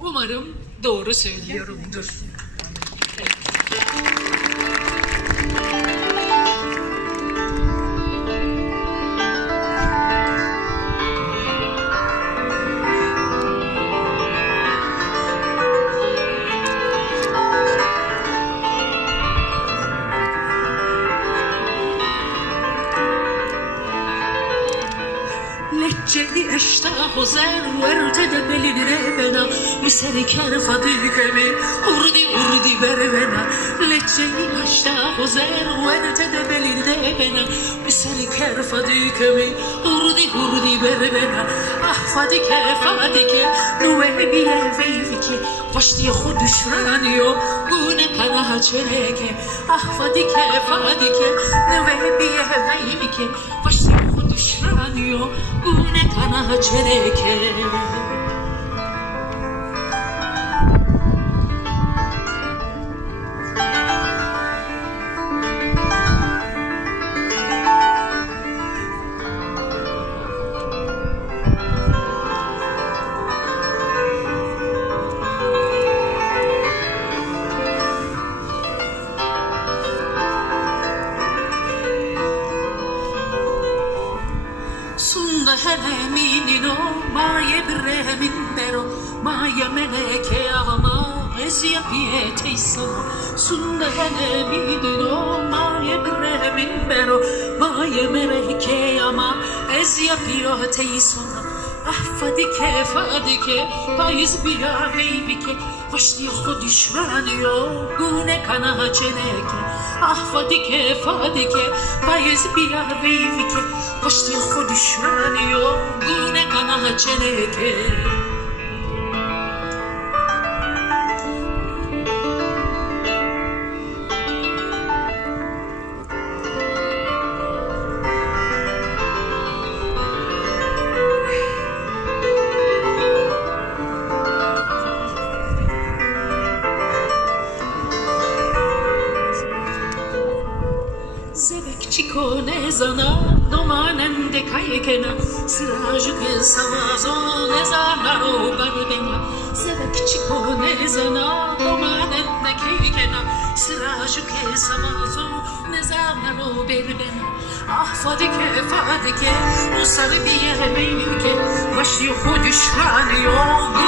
Umarım doğru söylüyorumdur. Leggeri اشتاق و زر ورد بلدره بنا میسری کرفادی کمی اردی بره بنا leggeri اشتاق و زر ورد بلدره بنا میسری کرفادی کمی اردی بره بنا احفادی که نوه بیه ویوی که پشتی خودش رانیو گونه کنه چره که احفادی که نوه بیه ویوی که پشتی خودش رانیو گونه کنه چره که Heminino maye bremin bero maye meleke ama ezya pieteysa sunna heminino maye bremin bero maye meleke ama ezya pieteysa فادیکه پاییز بیا بیبیکه وشتی خودش رانیو گونه کنه چنکه فادیکه پاییز بیا بیبیکه وشتی خودش رانیو گونه کنه چنکه Zana domanende kayekena sıracık savazo ne zanar o barbena Zevek çikone zana domanende kayekena sıracık savazo ne zanar o barbena fadike Nusar biye beyke başı xودش رانیو